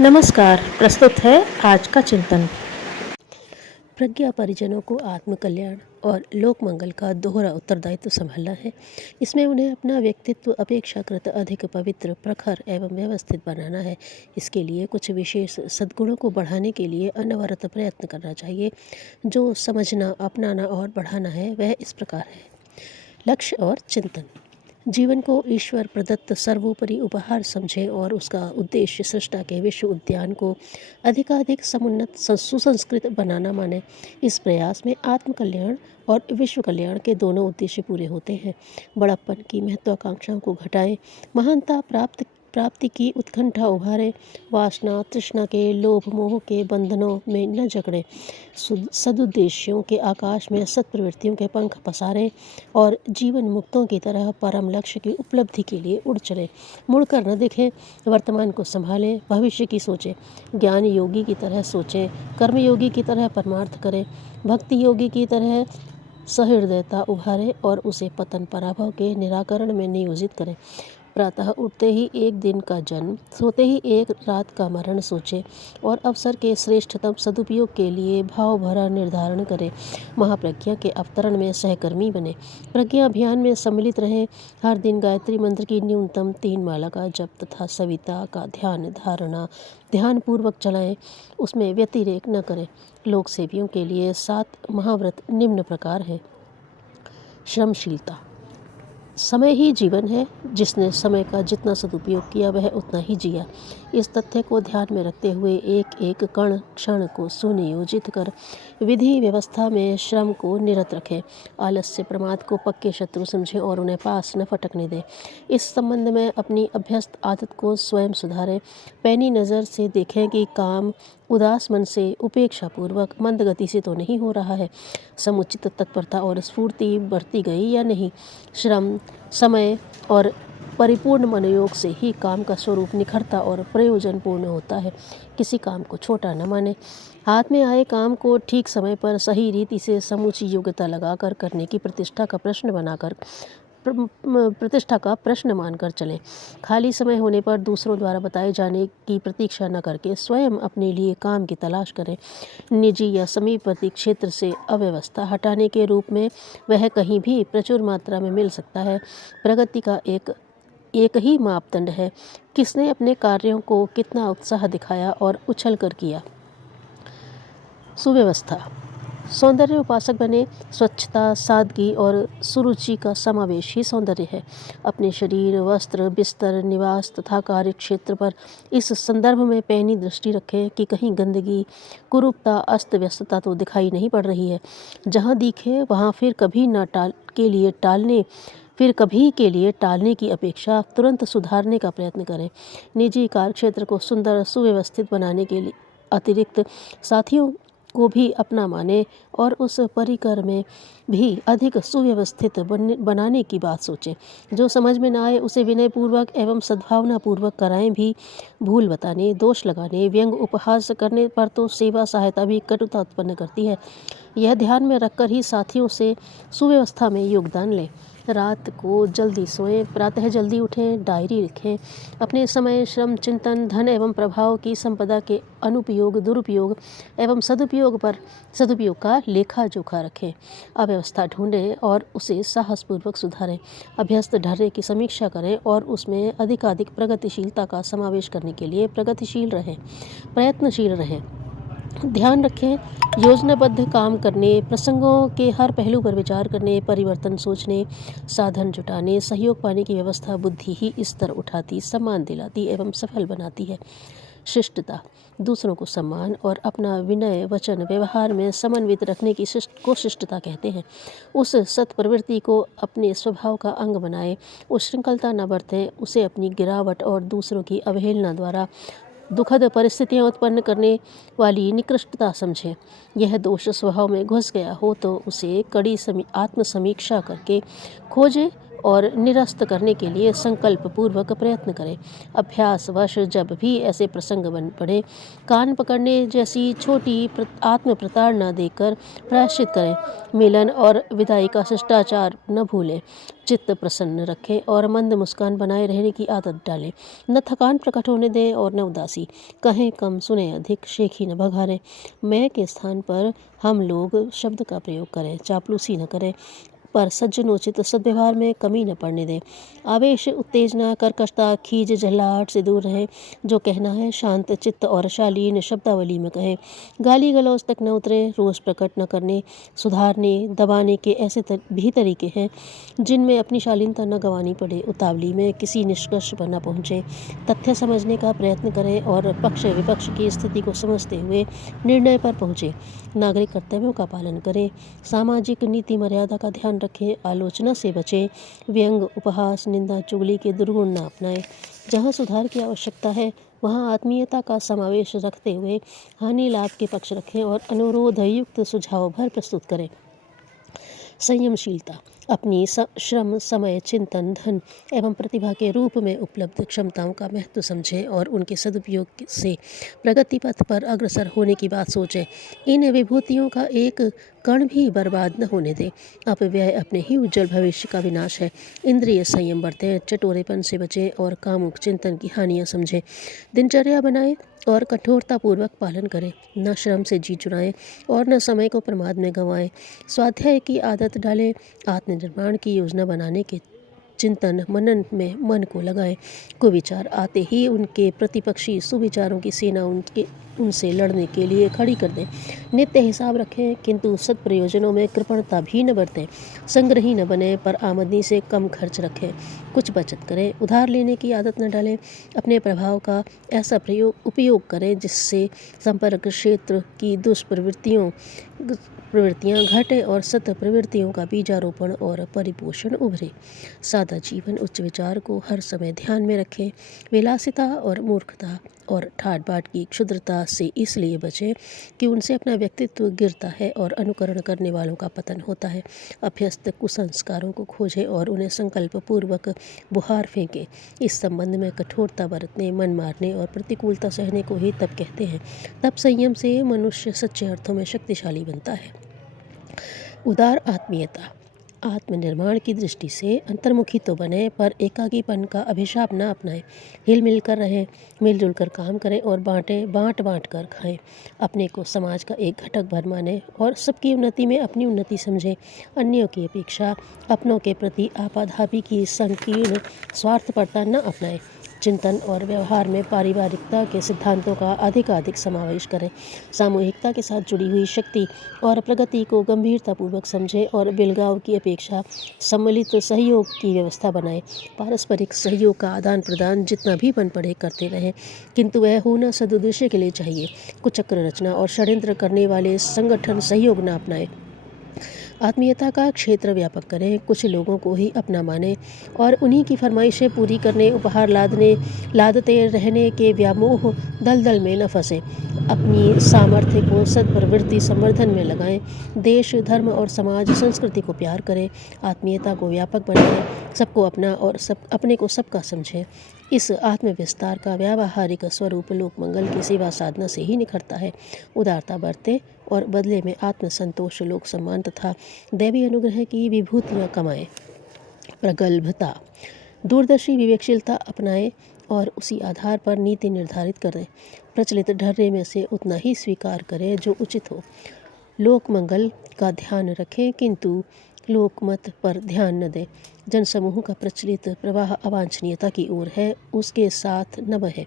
नमस्कार। प्रस्तुत है आज का चिंतन। प्रज्ञा परिजनों को आत्मकल्याण और लोक मंगल का दोहरा उत्तरदायित्व संभालना है। इसमें उन्हें अपना व्यक्तित्व अपेक्षाकृत अधिक पवित्र, प्रखर एवं व्यवस्थित बनाना है। इसके लिए कुछ विशेष सद्गुणों को बढ़ाने के लिए अनवरत प्रयत्न करना चाहिए। जो समझना, अपनाना और बढ़ाना है वह इस प्रकार है। लक्ष्य और चिंतन। जीवन को ईश्वर प्रदत्त सर्वोपरि उपहार समझें और उसका उद्देश्य सृष्टा के विश्व उद्यान को अधिकाधिक समुन्नत सुसंस्कृत बनाना माने। इस प्रयास में आत्मकल्याण और विश्व कल्याण के दोनों उद्देश्य पूरे होते हैं। बड़प्पन की महत्वाकांक्षाओं को घटाएं, महानता प्राप्ति की उत्कंठा उभारें, वासना तृष्णा के लोभ मोह के बंधनों में न जकड़ें, सदुद्देश्यों के आकाश में सत्प्रवृत्तियों के पंख पसारें और जीवन मुक्तों की तरह परम लक्ष्य की उपलब्धि के लिए उड़ चलें। मुड़कर न देखें, वर्तमान को संभालें, भविष्य की सोचें, ज्ञान योगी की तरह सोचें, कर्मयोगी की तरह परमार्थ करें, भक्ति योगी की तरह सहृदयता उभारें और उसे पतन पराभव के निराकरण में नियोजित करें। प्रातः उठते ही एक दिन का जन्म, सोते ही एक रात का मरण सोचें और अवसर के श्रेष्ठतम सदुपयोग के लिए भाव भरा निर्धारण करें। महाप्रज्ञा के अवतरण में सहकर्मी बने, प्रज्ञा अभियान में सम्मिलित रहें। हर दिन गायत्री मंत्र की न्यूनतम 3 माला का जप तथा सविता का ध्यानपूर्वक चलाएं। उसमें व्यतिरेक न करें। लोक सेवियों के लिए 7 महाव्रत निम्न प्रकार हैं। श्रमशीलता। समय ही जीवन है। जिसने समय का जितना सदुपयोग किया वह उतना ही जिया। इस तथ्य को ध्यान में रखते हुए एक एक कण क्षण को सुनियोजित कर विधि व्यवस्था में श्रम को निरत रखें। आलस्य प्रमाद को पक्के शत्रु समझें और उन्हें पास न फटकने दें। इस संबंध में अपनी अभ्यस्त आदत को स्वयं सुधारें। पैनी नज़र से देखें कि काम उदास मन से उपेक्षापूर्वक मंद गति से तो नहीं हो रहा है। समुचित तत्परता और स्फूर्ति बरती गई या नहीं। श्रम, समय और परिपूर्ण मनोयोग से ही काम का स्वरूप निखरता और प्रयोजनपूर्ण होता है। किसी काम को छोटा न माने। हाथ में आए काम को ठीक समय पर सही रीति से समूची योग्यता लगाकर करने की प्रतिष्ठा का प्रश्न मानकर चलें। खाली समय होने पर दूसरों द्वारा बताए जाने की प्रतीक्षा न करके स्वयं अपने लिए काम की तलाश करें। निजी या समीपवर्ती क्षेत्र से अव्यवस्था हटाने के रूप में वह कहीं भी प्रचुर मात्रा में मिल सकता है। प्रगति का एक ही मापदंड है, किसने अपने कार्यों को कितना उत्साह दिखाया और उछल कर किया। सुव्यवस्था। सौंदर्य उपासक बने। स्वच्छता, सादगी और सुरुचि का समावेश ही सौंदर्य है। अपने शरीर, वस्त्र, बिस्तर, निवास तथा कार्य क्षेत्र पर इस संदर्भ में पैनी दृष्टि रखें कि कहीं गंदगी, कुरूपता, अस्त व्यस्तता तो दिखाई नहीं पड़ रही है। जहाँ दिखे वहाँ फिर कभी के लिए टालने की अपेक्षा तुरंत सुधारने का प्रयत्न करें। निजी कार्य क्षेत्र को सुंदर सुव्यवस्थित बनाने के लिए अतिरिक्त साथियों को भी अपना माने और उस परिकर में भी अधिक सुव्यवस्थित बनाने की बात सोचें। जो समझ में न आए उसे विनयपूर्वक एवं सद्भावनापूर्वक कराएं भी। भूल बताने, दोष लगाने, व्यंग उपहास करने पर तो सेवा सहायता भी कटुता उत्पन्न करती है। यह ध्यान में रखकर ही साथियों से सुव्यवस्था में योगदान लें। रात को जल्दी सोएं, प्रातः जल्दी उठें, डायरी लिखें। अपने समय, श्रम, चिंतन, धन एवं प्रभाव की संपदा के अनुपयोग, दुरुपयोग एवं सदुपयोग का लेखा जोखा रखें। अव्यवस्था ढूंढें और उसे साहसपूर्वक सुधारें। अभ्यस्त ढर्रे की समीक्षा करें और उसमें अधिकाधिक प्रगतिशीलता का समावेश करने के लिए प्रयत्नशील रहें। ध्यान रखें, योजनाबद्ध काम करने, प्रसंगों के हर पहलू पर विचार करने, परिवर्तन सोचने, साधन जुटाने, सहयोग पाने की व्यवस्था बुद्धि ही स्तर उठाती, सम्मान दिलाती एवं सफल बनाती है। शिष्टता। दूसरों को सम्मान और अपना विनय वचन व्यवहार में समन्वित रखने की शिष्टता कहते हैं। उस सत्प्रवृत्ति को अपने स्वभाव का अंग बनाएं। उच्छृंखलता न बरतें, उसे अपनी गिरावट और दूसरों की अवहेलना द्वारा दुखद परिस्थितियां उत्पन्न करने वाली निकृष्टता समझें। यह दोष स्वभाव में घुस गया हो तो उसे कड़ी आत्मसमीक्षा करके खोजें और निरस्त करने के लिए संकल्प पूर्वक प्रयत्न करें। अभ्यासवश जब भी ऐसे प्रसंग बन पड़े, कान पकड़ने जैसी छोटी आत्म प्रताड़ना देकर प्रायश्चित करें। मिलन और विदाई का शिष्टाचार न भूलें। चित्त प्रसन्न रखें और मंद मुस्कान बनाए रहने की आदत डालें। न थकान प्रकट होने दें और न उदासी। कहें कम सुने अधिक, शेखी न भगारें। मैं के स्थान पर हम लोग शब्द का प्रयोग करें। चापलूसी न करें, पर सज्जनोचित सद्व्यवहार में कमी न पड़ने दें। आवेश, उत्तेजना, कर्कशता, खीज, झल्लाहट से दूर रहें। जो कहना है शांत चित्त और शालीन शब्दावली में कहें। गाली गलौज तक न उतरें। रोष प्रकट न करने, सुधारने, दबाने के ऐसे भी तरीके हैं जिनमें अपनी शालीनता न गंवानी पड़े। उतावली में किसी निष्कर्ष पर न पहुँचे। तथ्य समझने का प्रयत्न करें और पक्ष विपक्ष की स्थिति को समझते हुए निर्णय पर पहुँचे। नागरिक कर्तव्यों का पालन करें। सामाजिक नीति मर्यादा का ध्यान रखें। आलोचना से बचें। व्यंग, उपहास, निंदा, चुगली के दुर्गुण न अपनाएं। जहाँ सुधार की आवश्यकता है वहाँ आत्मीयता का समावेश रखते हुए हानि लाभ के पक्ष रखें और अनुरोध युक्त सुझाव भर प्रस्तुत करें। संयमशीलता, अपनी श्रम, समय, चिंतन, धन एवं प्रतिभा के रूप में उपलब्ध क्षमताओं का महत्व समझें और उनके सदुपयोग से प्रगति पथ पर अग्रसर होने की बात सोचें। इन विभूतियों का एक कण भी बर्बाद न होने दें। अपव्यय अपने ही उज्जवल भविष्य का विनाश है। इंद्रिय संयम बरतें, चटोरेपन से बचें और कामुक चिंतन की हानियाँ समझें। दिनचर्या बनाएं और कठोरतापूर्वक पालन करें। न श्रम से जी चुराएं और न समय को प्रमाद में गंवाएं। स्वाध्याय की आदत डालें। आत्मनिर्माण की योजना बनाने के चिंतन मनन में मन को लगाएं। कुविचार आते ही उनके प्रतिपक्षी सुविचारों की सेना उनसे लड़ने के लिए खड़ी कर दें। नित्य हिसाब रखें किंतु सत्प्रयोजनों में कृपणता भी न बरतें। संग्रही न बने पर आमदनी से कम खर्च रखें। कुछ बचत करें। उधार लेने की आदत न डालें। अपने प्रभाव का ऐसा उपयोग करें जिससे संपर्क क्षेत्र की प्रवृत्तियाँ घटें और सत प्रवृत्तियों का बीजारोपण और परिपोषण उभरे। सादा जीवन, उच्च विचार को हर समय ध्यान में रखें। विलासिता और मूर्खता और ठाट बाट की क्षुद्रता से इसलिए बचें कि उनसे अपना व्यक्तित्व गिरता है और अनुकरण करने वालों का पतन होता है। अभ्यस्त कुसंस्कारों को खोजें और उन्हें संकल्प पूर्वक बुहार फेंकें। इस संबंध में कठोरता बरतने, मन मारने और प्रतिकूलता सहने को ही तप कहते हैं। तब संयम से मनुष्य सच्चे अर्थों में शक्तिशाली बनता है। उदार आत्मीयता, आत्मनिर्माण की दृष्टि से अंतर्मुखी तो बने पर एकाकीपन का अभिशाप न अपनाएं। हिल मिल कर रहें, मिलजुल कर काम करें और बांट कर खाएं। अपने को समाज का एक घटक भर मानें और सबकी उन्नति में अपनी उन्नति समझें। अन्यों की अपेक्षा अपनों के प्रति आपाधापी की संकीर्ण स्वार्थपरता न अपनाएं। चिंतन और व्यवहार में पारिवारिकता के सिद्धांतों का अधिक समावेश करें। सामूहिकता के साथ जुड़ी हुई शक्ति और प्रगति को गंभीरतापूर्वक समझें और बिलगाव की अपेक्षा सम्मिलित सहयोग की व्यवस्था बनाएं। पारस्परिक सहयोग का आदान प्रदान जितना भी बन पड़े करते रहें, किंतु वह होना सदुद्देश्य के लिए चाहिए। कुचक्र रचना और षड्यंत्र करने वाले संगठन सहयोग न अपनाएं। आत्मीयता का क्षेत्र व्यापक करें। कुछ लोगों को ही अपना माने और उन्हीं की फरमाइशें पूरी करने, उपहार लादते रहने के व्यामोह दलदल में न फंसे। अपनी सामर्थ्य को सद्प्रवृत्ति संवर्धन में लगाएं। देश, धर्म और समाज संस्कृति को प्यार करें। आत्मीयता को व्यापक बनाएं। सबको अपना और अपने को सबका समझें। इस आत्मविस्तार का व्यावहारिक स्वरूप लोक मंगल की सेवा साधना से ही निखरता है। उदारता बरतें और बदले में आत्मसंतोष, लोक सम्मान तथा दैवी अनुग्रह की विभूतियाँ कमाएं। प्रगल्भता, दूरदर्शी विवेकशीलता अपनाएं और उसी आधार पर नीति निर्धारित करें। प्रचलित ढर्रे में से उतना ही स्वीकार करें जो उचित हो। लोक मंगल का ध्यान रखें किंतु लोकमत पर ध्यान न दें। जनसमूह का प्रचलित प्रवाह अवांछनीयता की ओर है, उसके साथ न बहे।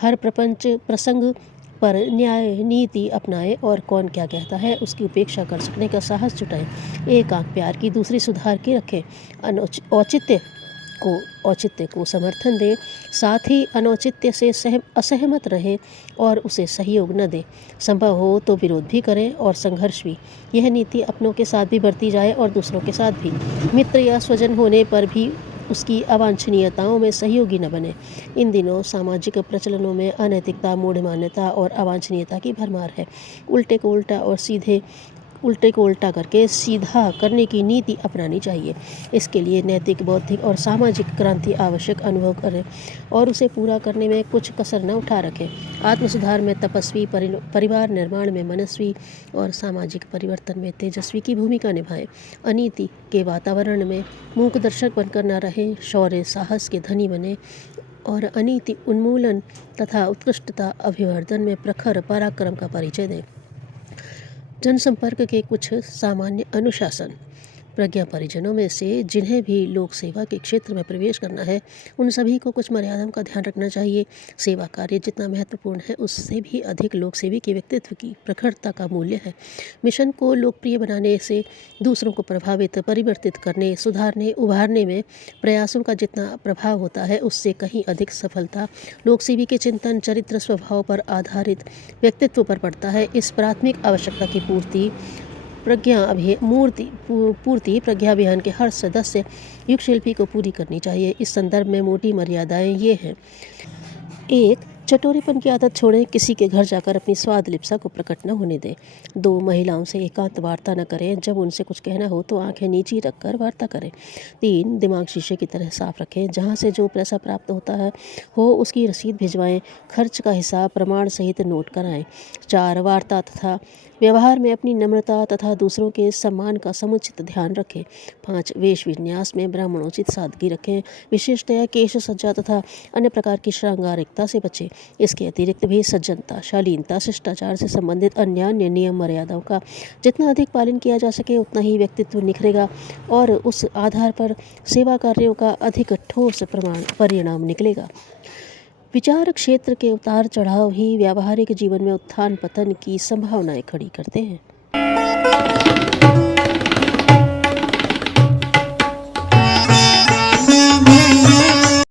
हर प्रसंग पर न्याय नीति अपनाएं और कौन क्या कहता है उसकी उपेक्षा कर सकने का साहस जुटाएं। एक आंख प्यार की, दूसरी सुधार की रखें। औचित्य को समर्थन दें, साथ ही अनौचित्य से असहमत रहें और उसे सहयोग न दें। संभव हो तो विरोध भी करें और संघर्ष भी। यह नीति अपनों के साथ भी बरती जाए और दूसरों के साथ भी। मित्र या स्वजन होने पर भी उसकी अवांछनीयताओं में सहयोगी न बने। इन दिनों सामाजिक प्रचलनों में अनैतिकता, मूढ़ मान्यता और अवांछनीयता की भरमार है। उल्टे को उल्टा और सीधे उल्टे को उल्टा करके सीधा करने की नीति अपनानी चाहिए। इसके लिए नैतिक, बौद्धिक और सामाजिक क्रांति आवश्यक अनुभव करें और उसे पूरा करने में कुछ कसर न उठा रखें। आत्मसुधार में तपस्वी, परिवार निर्माण में मनस्वी और सामाजिक परिवर्तन में तेजस्वी की भूमिका निभाएं। अनीति के वातावरण में मूक दर्शक बनकर न रहें, शौर्य साहस के धनी बने और अनीति उन्मूलन तथा उत्कृष्टता अभिवर्धन में प्रखर पराक्रम का परिचय दें। जनसंपर्क के कुछ सामान्य अनुशासन। प्रज्ञा परिजनों में से जिन्हें भी लोक सेवा के क्षेत्र में प्रवेश करना है, उन सभी को कुछ मर्यादाओं का ध्यान रखना चाहिए। सेवा कार्य जितना महत्वपूर्ण है, उससे भी अधिक लोक सेवी के व्यक्तित्व की प्रखरता का मूल्य है। मिशन को लोकप्रिय बनाने से दूसरों को प्रभावित, परिवर्तित करने, सुधारने, उभारने में प्रयासों का जितना प्रभाव होता है, उससे कहीं अधिक सफलता लोक सेवी के चिंतन, चरित्र, स्वभाव पर आधारित व्यक्तित्व पर पड़ता है। इस प्राथमिक आवश्यकता की पूर्ति प्रज्ञा अभियान के हर सदस्य युग शिल्पी को पूरी करनी चाहिए। इस संदर्भ में मोटी मर्यादाएं ये हैं। 1. चटोरेपन की आदत छोड़ें, किसी के घर जाकर अपनी स्वाद लिप्सा को प्रकट न होने दें। 2. महिलाओं से एकांत वार्ता न करें, जब उनसे कुछ कहना हो तो आंखें नीची रखकर वार्ता करें। 3. दिमाग शीशे की तरह साफ रखें, जहां से जो पैसा प्राप्त होता है हो उसकी रसीद भिजवाएं, खर्च का हिसाब प्रमाण सहित नोट कराएं। 4. वार्ता तथा व्यवहार में अपनी नम्रता तथा दूसरों के सम्मान का समुचित ध्यान रखें। 5. वेश विन्यास में ब्राह्मणोचित सादगी रखें, विशेषतया केश सज्जा तथा अन्य प्रकार की श्रृंगारिकता से बचें। इसके अतिरिक्त भी सज्जनता, शालीनता, शिष्टाचार से संबंधित अन्य नियम मर्यादाओं का जितना अधिक पालन किया जा सके, उतना ही व्यक्तित्व निखरेगा और उस आधार पर सेवा कार्यों का अधिक ठोस परिणाम निकलेगा। विचार क्षेत्र के उतार चढ़ाव ही व्यावहारिक जीवन में उत्थान पतन की संभावनाएं खड़ी करते हैं।